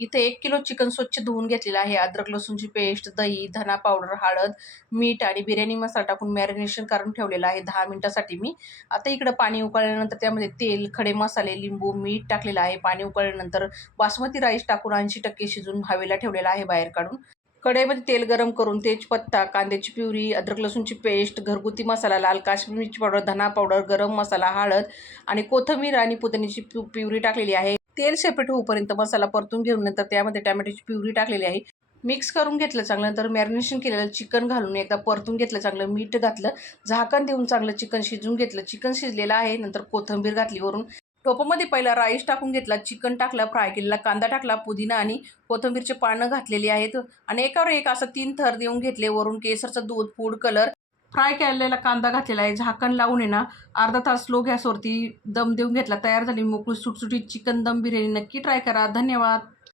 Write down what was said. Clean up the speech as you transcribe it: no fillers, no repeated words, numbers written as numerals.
इथे 1 kilo chicken स्वच्छ धुवून घेतलेलं आहे. अद्रक लसूणची पेस्ट, दही, धना पावडर, हळद, मीठ आणि बिर्याणी मसाला टाकून मॅरिनेशन करून ठेवलेलं आहे 10 मिनिटासाठी मी. आता इकडं पाणी उकळल्यानंतर त्यामध्ये तेल, खडे मसाले, लिंबू, मीठ टाकलेलं आहे. पाणी उकळल्यानंतर बासमती राईस टाकून 80% शिजून हवेला ठेवलेला आहे बाहेर काढून. कढईमध्ये तेल गरम करून तेजपत्ता, कांद्याची प्युरी, अद्रक लसूणची पेस्ट, घरगुती मसाला, लाल काश्मीरी मिरची पावडर, धना पावडर, गरम मसाला, हळद आणि कोथिंबीर आणि पुदिन्याची प्युरी टाकलेली आहे. तेल सेपरेट होईपर्यंत मसाला परतून घेऊन नंतर त्यामध्ये टोमॅटोची प्युरी टाकलेली आहे. मिक्स करून घेतलं चांगलं. नंतर मॅरिनेशन केलेलं चिकन घालून एकदा परतून घेतलं चांगलं. मीठ घातलं, झाकण देऊन चांगलं चिकन शिजवून घेतलं. चिकन शिजलेलं आहे. नंतर कोथिंबीर घातली वरून. टोपामध्ये पहिला राईस टाकून घेतला, चिकन टाकला, फ्राय केलेला कांदा टाकला, पुदिना आणि कोथिंबीरचे पानं घातलेली आहेत आणि एकावर एक असं 3 थर देऊन घेतले. वरून केसरचं दूध, फूड कलर, फ्राय केलेला कांदा घातलेला आहे. झाकण लावून आहे ना अर्धा तास स्लो गॅसवरती दम देऊन घेतला. तयार झाली मोकळी सुटसुटीत चिकन दम बिर्याणी. नक्की ट्राय करा. धन्यवाद.